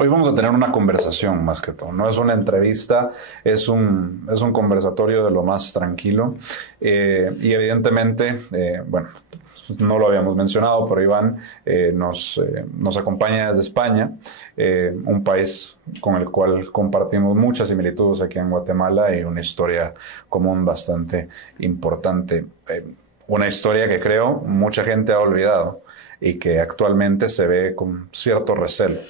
Hoy vamos a tener una conversación más que todo. No es una entrevista, es un conversatorio de lo más tranquilo. Y evidentemente, bueno, no lo habíamos mencionado, pero Iván nos acompaña desde España, un país con el cual compartimos muchas similitudes aquí en Guatemala y una historia común bastante importante. Una historia que creo mucha gente ha olvidado y que actualmente se ve con cierto recelo.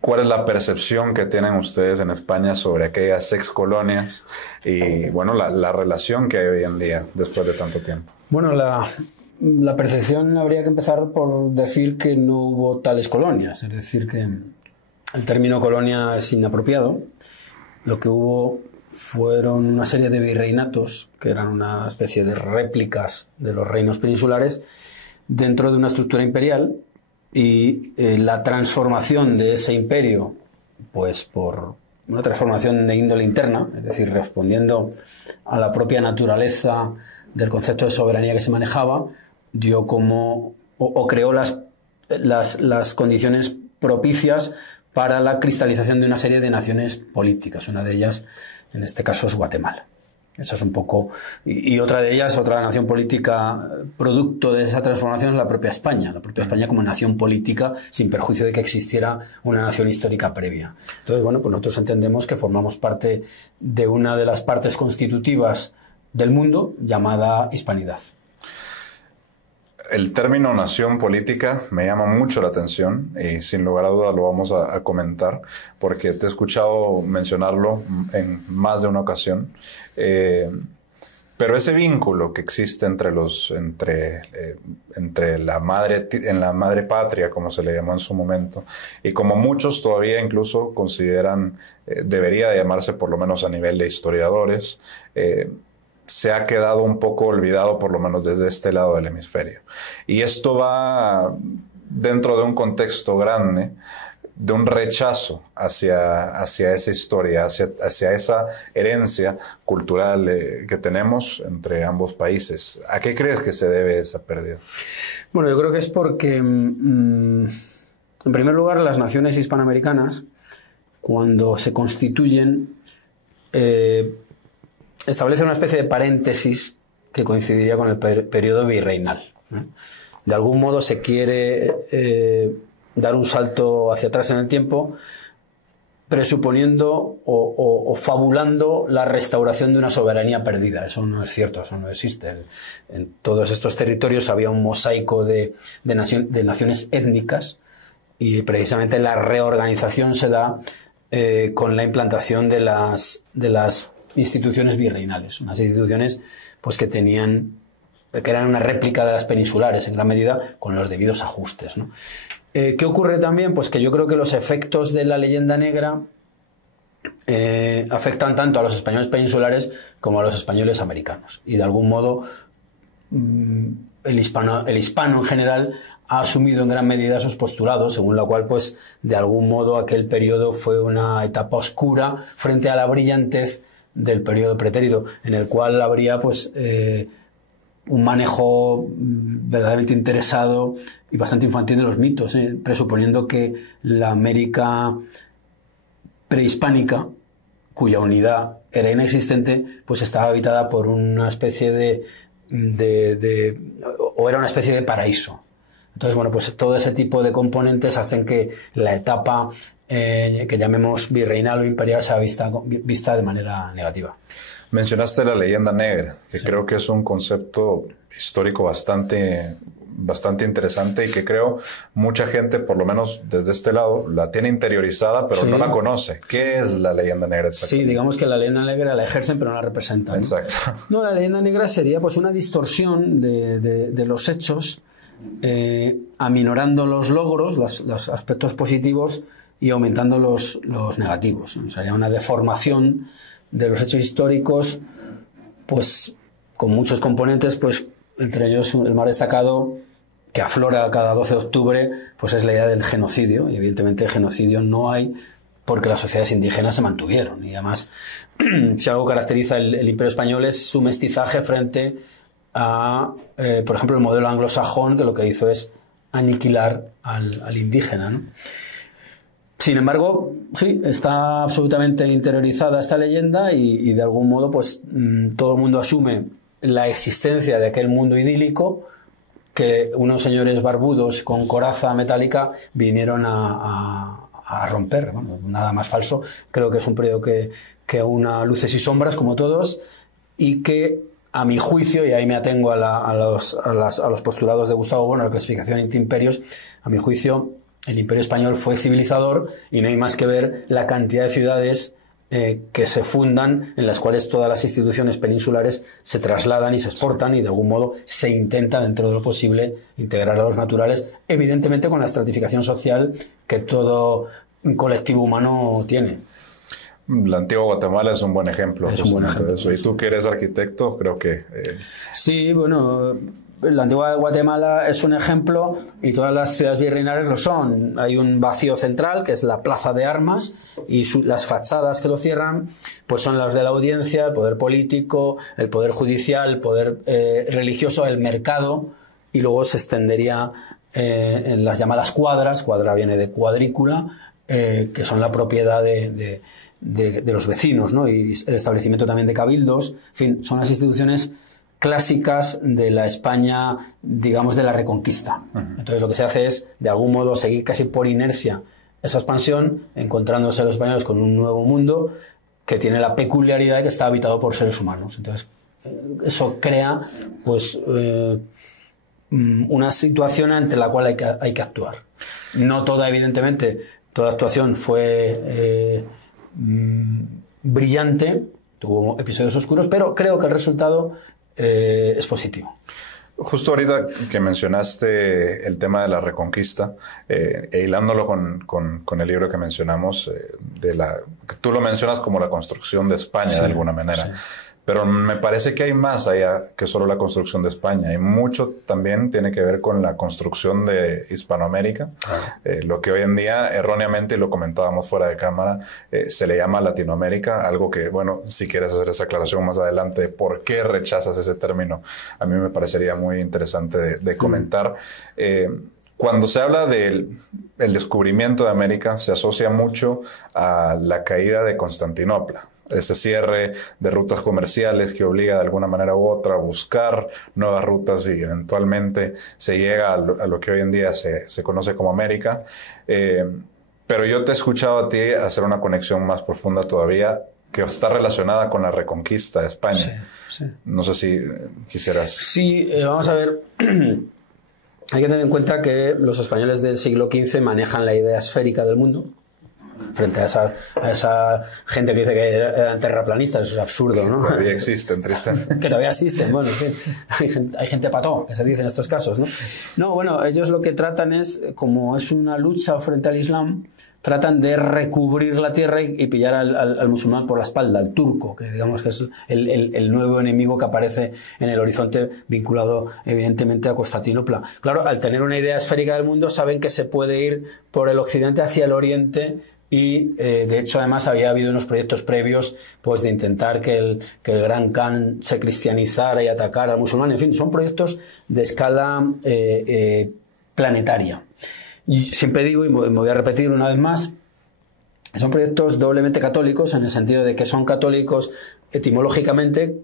¿Cuál es la percepción que tienen ustedes en España sobre aquellas ex colonias y, bueno, la relación que hay hoy en día después de tanto tiempo? Bueno, la percepción habría que empezar por decir que no hubo tales colonias, es decir, que el término colonia es inapropiado. Lo que hubo fueron una serie de virreinatos, que eran una especie de réplicas de los reinos peninsulares, dentro de una estructura imperial. Y la transformación de ese imperio, pues por una transformación de índole interna, es decir, respondiendo a la propia naturaleza del concepto de soberanía que se manejaba, dio como o creó las condiciones propicias para la cristalización de una serie de naciones políticas. Una de ellas, en este caso, es Guatemala. Esa es un poco... Y otra de ellas, otra nación política producto de esa transformación es la propia España. La propia España como nación política, sin perjuicio de que existiera una nación histórica previa. Entonces, bueno, pues nosotros entendemos que formamos parte de una de las partes constitutivas del mundo llamada hispanidad. El término nación política me llama mucho la atención y sin lugar a duda lo vamos a comentar porque te he escuchado mencionarlo en más de una ocasión. Pero ese vínculo que existe entre la madre patria, como se le llamó en su momento, y como muchos todavía incluso consideran, debería de llamarse por lo menos a nivel de historiadores, se ha quedado un poco olvidado, por lo menos desde este lado del hemisferio. Y esto va dentro de un contexto grande, de un rechazo hacia esa historia, hacia esa herencia cultural que tenemos entre ambos países. ¿A qué crees que se debe esa pérdida? Bueno, yo creo que es porque, en primer lugar, las naciones hispanoamericanas, cuando se constituyen, establece una especie de paréntesis que coincidiría con el periodo virreinal. De algún modo se quiere dar un salto hacia atrás en el tiempo, presuponiendo o fabulando la restauración de una soberanía perdida. Eso no es cierto, eso no existe. En todos estos territorios había un mosaico de naciones étnicas y precisamente la reorganización se da con la implantación de las instituciones virreinales, unas instituciones pues que eran una réplica de las peninsulares en gran medida con los debidos ajustes, ¿no? ¿Qué ocurre también? Pues que yo creo que los efectos de la leyenda negra afectan tanto a los españoles peninsulares como a los españoles americanos y de algún modo el hispano en general ha asumido en gran medida esos postulados, según la cual, pues, de algún modo aquel periodo fue una etapa oscura frente a la brillantez del periodo pretérito, en el cual habría, pues, un manejo verdaderamente interesado y bastante infantil de los mitos, presuponiendo que la América prehispánica, cuya unidad era inexistente, pues estaba habitada por una especie o era una especie de paraíso. Entonces, bueno, pues todo ese tipo de componentes hacen que la etapa que llamemos virreinal o imperial sea vista de manera negativa. Mencionaste la leyenda negra, que sí, creo que es un concepto histórico bastante interesante y que creo mucha gente, por lo menos desde este lado, la tiene interiorizada, pero sí, no la conoce. ¿Qué es la leyenda negra? Sí, digamos que la leyenda negra la ejercen, pero no la representan, ¿no? Exacto. No, la leyenda negra sería pues una distorsión de los hechos, aminorando los logros, los aspectos positivos y aumentando los negativos. Sería una deformación de los hechos históricos, pues con muchos componentes, pues entre ellos el más destacado, que aflora cada 12 de octubre, pues es la idea del genocidio. Y evidentemente genocidio no hay porque las sociedades indígenas se mantuvieron. Y además, si algo caracteriza el Imperio Español es su mestizaje frente a, por ejemplo, el modelo anglosajón, que lo que hizo es aniquilar al indígena, ¿no? Sin embargo, sí, está absolutamente interiorizada esta leyenda y de algún modo pues todo el mundo asume la existencia de aquel mundo idílico que unos señores barbudos con coraza metálica vinieron a romper. Bueno, nada más falso. Creo que es un periodo que aúna luces y sombras, como todos, y que, a mi juicio, y ahí me atengo a los postulados de Gustavo Bueno, la clasificación entre imperios, a mi juicio, el Imperio Español fue civilizador y no hay más que ver la cantidad de ciudades que se fundan, en las cuales todas las instituciones peninsulares se trasladan y se exportan y de algún modo se intenta, dentro de lo posible, integrar a los naturales, evidentemente con la estratificación social que todo colectivo humano tiene. La antigua Guatemala es un buen ejemplo, es un buen ejemplo de eso. Y tú que eres arquitecto, creo que... Sí, bueno, la antigua Guatemala es un ejemplo y todas las ciudades virreinales lo son. Hay un vacío central, que es la plaza de armas, y las fachadas que lo cierran pues son las de la audiencia, el poder político, el poder judicial, el poder religioso, el mercado, y luego se extendería en las llamadas cuadras. Cuadra viene de cuadrícula, que son la propiedad de los vecinos, ¿no? Y el establecimiento también de cabildos. En fin, son las instituciones clásicas de la España, digamos, de la Reconquista. Entonces lo que se hace es, de algún modo, seguir casi por inercia esa expansión, encontrándose los españoles con un nuevo mundo que tiene la peculiaridad de que está habitado por seres humanos. Entonces eso crea pues una situación ante la cual hay que actuar. No toda, evidentemente, toda actuación fue brillante, tuvo episodios oscuros, pero creo que el resultado es positivo. Justo ahorita que mencionaste el tema de la Reconquista, hilándolo con el libro que mencionamos, tú lo mencionas como la construcción de España, sí, de alguna manera. Sí. Pero me parece que hay más allá que solo la construcción de España. Y mucho también tiene que ver con la construcción de Hispanoamérica. Lo que hoy en día, erróneamente, y lo comentábamos fuera de cámara, se le llama Latinoamérica. Algo que, bueno, si quieres hacer esa aclaración más adelante, ¿por qué rechazas ese término? A mí me parecería muy interesante de comentar. Cuando se habla del descubrimiento de América, se asocia mucho a la caída de Constantinopla. Ese cierre de rutas comerciales que obliga de alguna manera u otra a buscar nuevas rutas y eventualmente se llega a lo que hoy en día se conoce como América. Pero yo te he escuchado a ti hacer una conexión más profunda todavía que está relacionada con la Reconquista de España. Sí, sí. No sé si quisieras... Sí, vamos a ver... Hay que tener en cuenta que los españoles del siglo XV manejan la idea esférica del mundo frente a esa gente que dice que eran terraplanistas. Eso es absurdo, ¿no? Todavía existen, tristemente. Que todavía existen, bueno, en fin, hay gente pató, que se dice en estos casos, ¿no? No, bueno, ellos lo que tratan es, como es una lucha frente al Islam, tratan de recubrir la tierra y pillar al musulmán por la espalda, al turco, que digamos que es el nuevo enemigo que aparece en el horizonte, vinculado evidentemente a Constantinopla. Claro, al tener una idea esférica del mundo, saben que se puede ir por el occidente hacia el oriente y, de hecho, además había habido unos proyectos previos pues de intentar que el Gran Khan se cristianizara y atacara al musulmán. En fin, son proyectos de escala planetaria. Y siempre digo, y me voy a repetir una vez más, son proyectos doblemente católicos, en el sentido de que son católicos etimológicamente,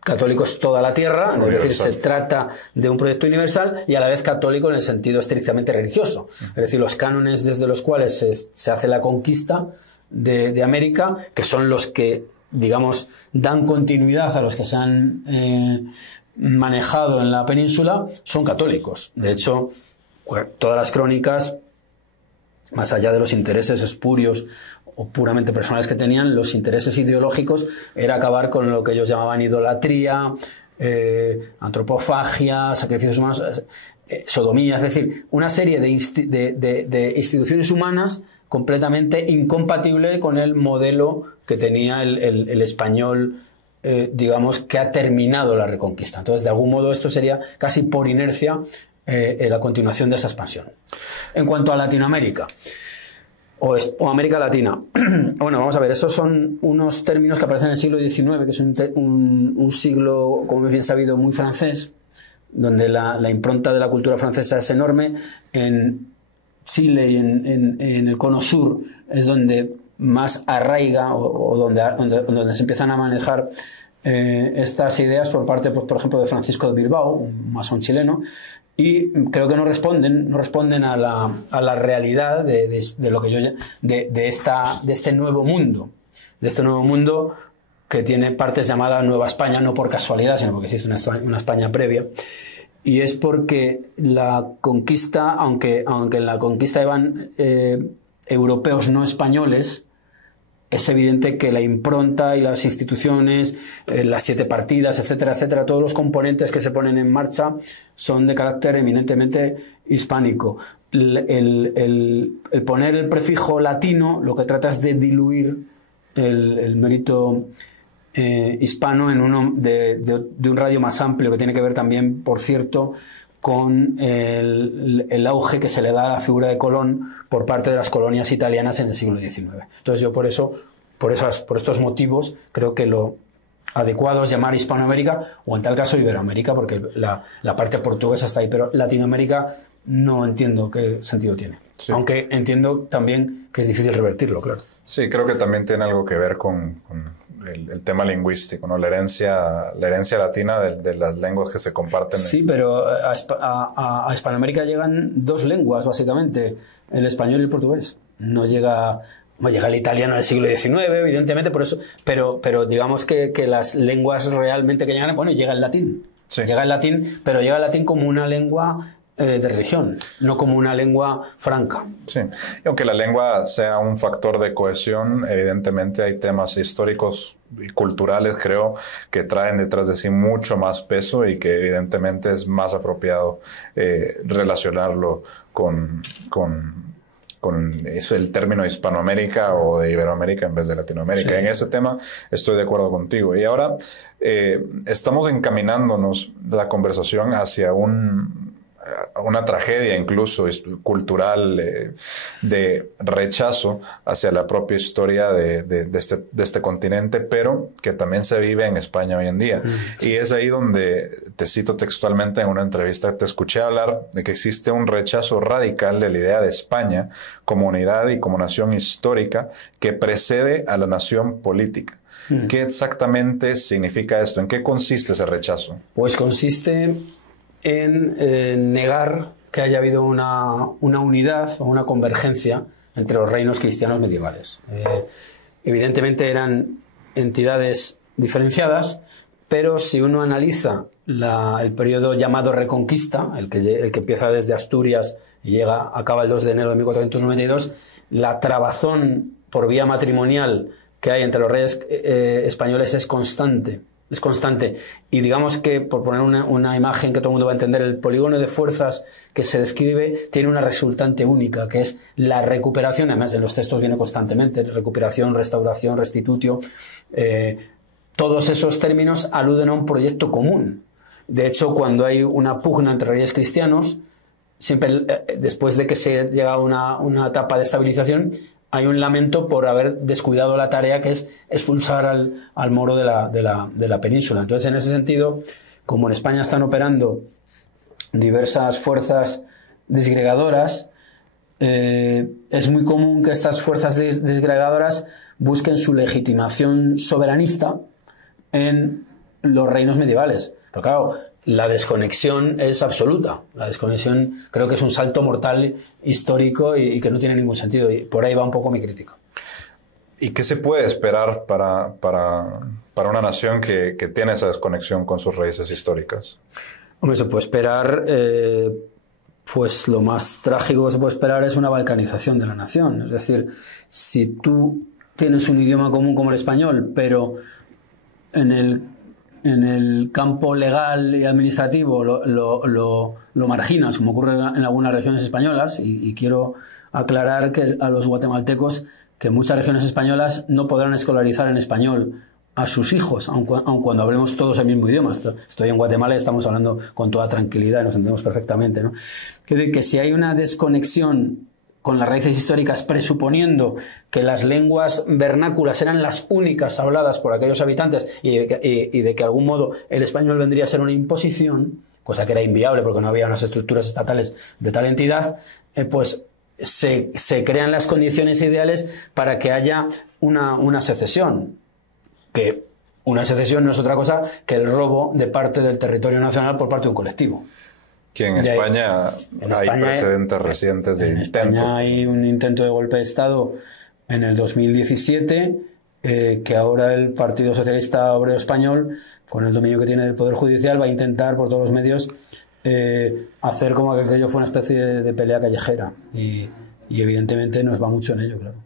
católicos toda la tierra, es decir, se trata de un proyecto universal, y a la vez católico en el sentido estrictamente religioso. Es decir, los cánones desde los cuales se hace la conquista de América, que son los que, digamos, dan continuidad a los que se han manejado en la península, son católicos. De hecho, todas las crónicas, más allá de los intereses espurios o puramente personales que tenían, los intereses ideológicos era acabar con lo que ellos llamaban idolatría, antropofagia, sacrificios humanos, sodomía, es decir, una serie de instituciones humanas completamente incompatible con el modelo que tenía el español, digamos, que ha terminado la Reconquista. Entonces, de algún modo, esto sería casi por inercia la continuación de esa expansión. En cuanto a Latinoamérica o América Latina, bueno, vamos a ver, esos son unos términos que aparecen en el siglo XIX, que es un siglo, como es bien sabido, muy francés, donde la impronta de la cultura francesa es enorme en Chile y en el cono sur es donde más arraiga o donde se empiezan a manejar estas ideas por parte, pues, por ejemplo, de Francisco de Bilbao, un masón chileno, y creo que no responden a la realidad de lo que yo de este nuevo mundo, que tiene partes llamadas Nueva España, no por casualidad, sino porque existe una España previa. Y es porque la conquista, aunque en la conquista iban europeos no españoles, es evidente que la impronta y las instituciones, las 7 partidas, etcétera, etcétera, todos los componentes que se ponen en marcha son de carácter eminentemente hispánico. El poner el prefijo latino lo que trata es de diluir el mérito hispano en de un radio más amplio, que tiene que ver también, por cierto, con el auge que se le da a la figura de Colón por parte de las colonias italianas en el siglo XIX. Entonces yo por estos motivos creo que lo adecuado es llamar Hispanoamérica, o en tal caso Iberoamérica, porque la parte portuguesa está ahí, pero Latinoamérica no entiendo qué sentido tiene. Sí. Aunque entiendo también que es difícil revertirlo, claro. Sí, creo que también tiene algo que ver con el tema lingüístico, ¿no? La herencia latina de las lenguas que se comparten. Sí, pero a Hispanoamérica llegan 2 lenguas, básicamente, el español y el portugués. No llega el italiano del siglo XIX, evidentemente, por eso, pero digamos que las lenguas realmente que llegan, bueno, llega el latín. Sí. Llega el latín, pero llega el latín como una lengua de religión, no como una lengua franca. Sí, y aunque la lengua sea un factor de cohesión, evidentemente hay temas históricos y culturales, creo, que traen detrás de sí mucho más peso y que evidentemente es más apropiado relacionarlo con eso, el término Hispanoamérica o de Iberoamérica en vez de Latinoamérica. Sí. En ese tema estoy de acuerdo contigo. Y ahora estamos encaminándonos la conversación hacia una tragedia incluso cultural de rechazo hacia la propia historia de este continente, pero que también se vive en España hoy en día. Sí. Y es ahí donde, te cito textualmente en una entrevista, te escuché hablar de que existe un rechazo radical de la idea de España como unidad y como nación histórica que precede a la nación política. ¿Qué exactamente significa esto? ¿En qué consiste ese rechazo? Pues consiste en negar que haya habido una unidad o una convergencia entre los reinos cristianos medievales. Evidentemente eran entidades diferenciadas, pero si uno analiza el periodo llamado Reconquista, el que empieza desde Asturias y acaba el 2 de enero de 1492, la trabazón por vía matrimonial que hay entre los reyes españoles es constante. Y digamos que, por poner una imagen que todo el mundo va a entender, el polígono de fuerzas que se describe tiene una resultante única, que es la recuperación. Además, en los textos viene constantemente recuperación, restauración, restitutio. Todos esos términos aluden a un proyecto común. De hecho, cuando hay una pugna entre reyes cristianos, siempre después de que se llega a una etapa de estabilización, hay un lamento por haber descuidado la tarea, que es expulsar al moro de la península. Entonces, en ese sentido, como en España están operando diversas fuerzas disgregadoras, es muy común que estas fuerzas disgregadoras busquen su legitimación soberanista en los reinos medievales. Pero claro, la desconexión es absoluta. La desconexión creo que es un salto mortal histórico y que no tiene ningún sentido. Y por ahí va un poco mi crítica. ¿Y qué se puede esperar para una nación que tiene esa desconexión con sus raíces históricas? Hombre, se puede esperar, pues lo más trágico que se puede esperar es una balcanización de la nación. Es decir, si tú tienes un idioma común como el español, pero en el campo legal y administrativo lo marginas, como ocurre en algunas regiones españolas, y quiero aclarar a los guatemaltecos que muchas regiones españolas no podrán escolarizar en español a sus hijos, aun cuando hablemos todos el mismo idioma. Estoy en Guatemala y estamos hablando con toda tranquilidad y nos entendemos perfectamente, ¿no? Que si hay una desconexión con las raíces históricas, presuponiendo que las lenguas vernáculas eran las únicas habladas por aquellos habitantes y de que algún modo el español vendría a ser una imposición, cosa que era inviable porque no había unas estructuras estatales de tal entidad, pues se crean las condiciones ideales para que haya una secesión, que una secesión no es otra cosa que el robo de parte del territorio nacional por parte de un colectivo. Que en España hay precedentes recientes de intentos. En España hay un intento de golpe de Estado en el 2017, que ahora el Partido Socialista Obrero Español, con el dominio que tiene del Poder Judicial, va a intentar por todos los medios hacer como que aquello fue una especie de pelea callejera. Y evidentemente nos va mucho en ello, claro.